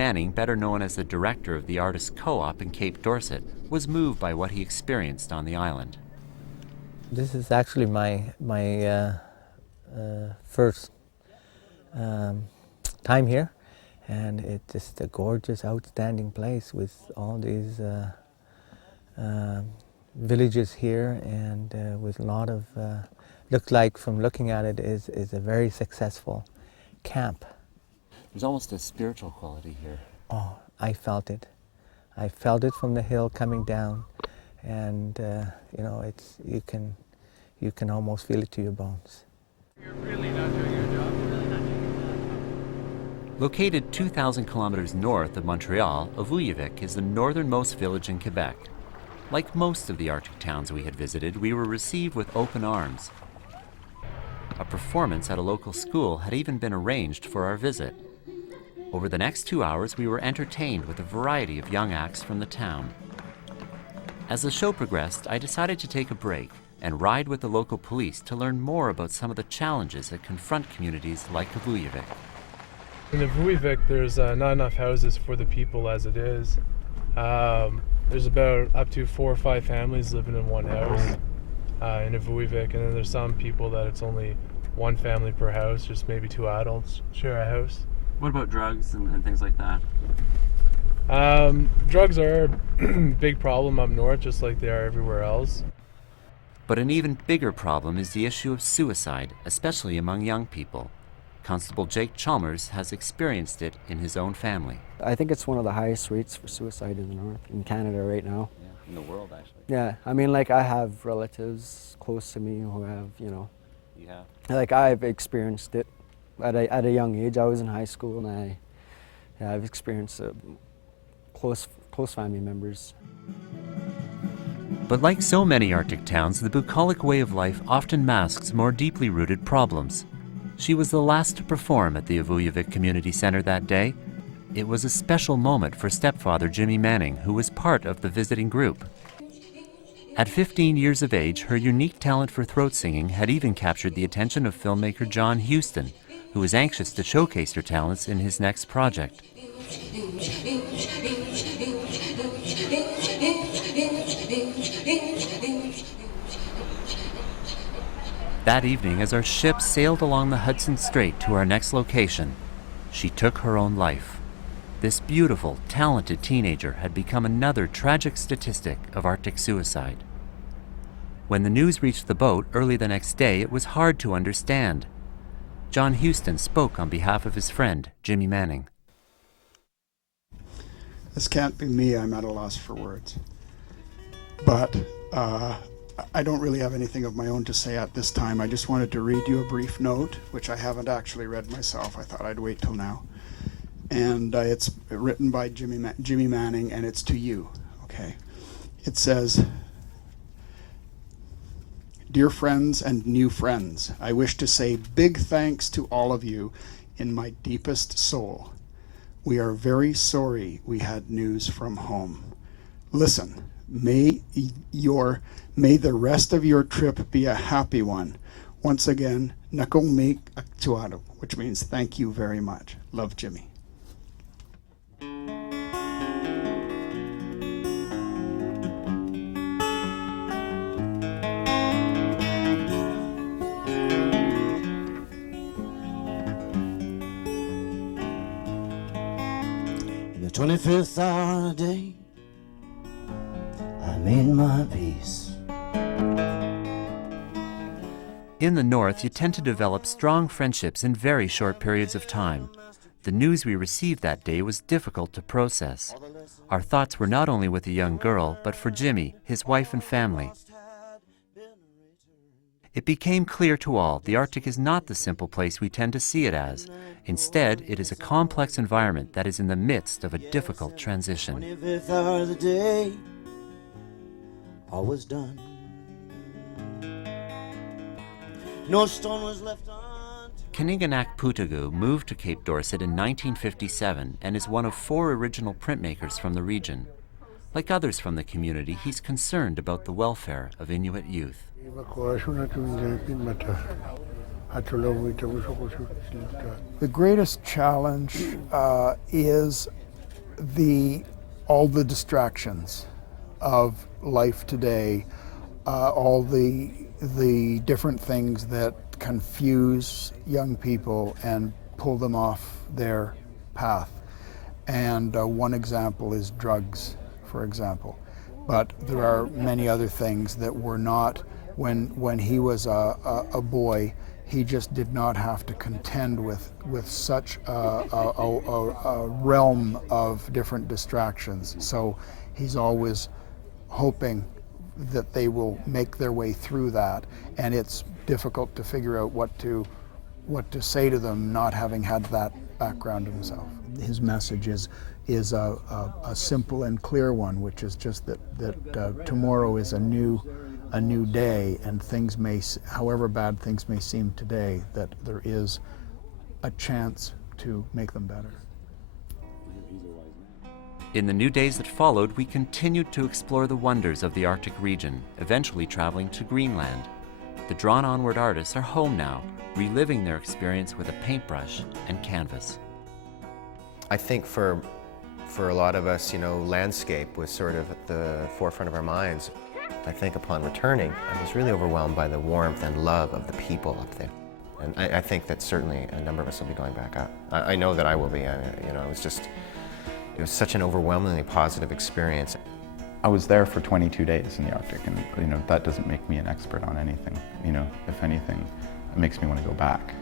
Manning, better known as the director of the Artists Co-op in Cape Dorset, was moved by what he experienced on the island. This is actually my first time here, and it's just a gorgeous, outstanding place with all these villages here, and with a lot of looks like from looking at it is a very successful camp. There's almost a spiritual quality here. Oh, I felt it. I felt it from the hill coming down, and you know, it's you can almost feel it to your bones. You're really not doing your job. Located 2,000 kilometers north of Montreal, Avuyavik is the northernmost village in Quebec. Like most of the Arctic towns we had visited, we were received with open arms. A performance at a local school had even been arranged for our visit. Over the next 2 hours, we were entertained with a variety of young acts from the town. As the show progressed, I decided to take a break and ride with the local police to learn more about some of the challenges that confront communities like Avuyavik. In Avuyavik, there's not enough houses for the people as it is. There's about up to 4 or 5 families living in one house in Avuyavik, and then there's some people that it's only one family per house, just maybe 2 adults share a house. What about drugs and things like that? Drugs are a big problem up north, just like they are everywhere else. But an even bigger problem is the issue of suicide, especially among young people. Constable Jake Chalmers has experienced it in his own family. I think it's one of the highest rates for suicide in the north, in Canada right now. Yeah, in the world, actually. Yeah, I mean, like, I have relatives close to me who have, you know, You have? like, I've experienced it at a young age. I was in high school, and I've experienced close family members. But like so many Arctic towns, the bucolic way of life often masks more deeply rooted problems. She was the last to perform at the Avuyavik Community Center that day. It was a special moment for stepfather Jimmy Manning, who was part of the visiting group. At 15 years of age, her unique talent for throat singing had even captured the attention of filmmaker John Huston, who was anxious to showcase her talents in his next project. That evening, as our ship sailed along the Hudson Strait to our next location, she took her own life. This beautiful, talented teenager had become another tragic statistic of Arctic suicide. When the news reached the boat early the next day, it was hard to understand. John Huston spoke on behalf of his friend, Jimmy Manning. This can't be me. I'm at a loss for words. But I don't really have anything of my own to say at this time. I just wanted to read you a brief note, which I haven't actually read myself. I thought I'd wait till now. And it's written by Jimmy Manning, and it's to you, okay? It says, "Dear friends and new friends, I wish to say big thanks to all of you in my deepest soul. We are very sorry we had news from home. Listen, may the rest of your trip be a happy one. Once again, nakomi aktuado," which means thank you very much. Love, Jimmy. In the 25th hour of the day, I made my peace. In the North, you tend to develop strong friendships in very short periods of time. The news we received that day was difficult to process. Our thoughts were not only with the young girl, but for Jimmy, his wife and family. It became clear to all the Arctic is not the simple place we tend to see it as. Instead, it is a complex environment that is in the midst of a difficult transition. 25th hour of the day, all was done. No stone was left unturned. Kaninganak Putagu moved to Cape Dorset in 1957 and is one of 4 original printmakers from the region. Like others from the community, he's concerned about the welfare of Inuit youth. The greatest challenge is all the distractions of life today, all the different things that confuse young people and pull them off their path. And one example is drugs, for example. But there are many other things that were not, when he was a boy, he just did not have to contend with such a realm of different distractions. So he's always hoping that they will make their way through that, and it's difficult to figure out what to say to them, not having had that background himself. His message is a simple and clear one, which is just that tomorrow is a new day, and things may, however bad things may seem today, that there is a chance to make them better. In the new days that followed, we continued to explore the wonders of the Arctic region, eventually traveling to Greenland. The Drawn Onward artists are home now, reliving their experience with a paintbrush and canvas. I think for a lot of us, landscape was sort of at the forefront of our minds. I think upon returning, I was really overwhelmed by the warmth and love of the people up there. And I think that certainly a number of us will be going back up. I know that I will be. It was such an overwhelmingly positive experience. I was there for 22 days in the Arctic, and that doesn't make me an expert on anything. If anything, it makes me want to go back.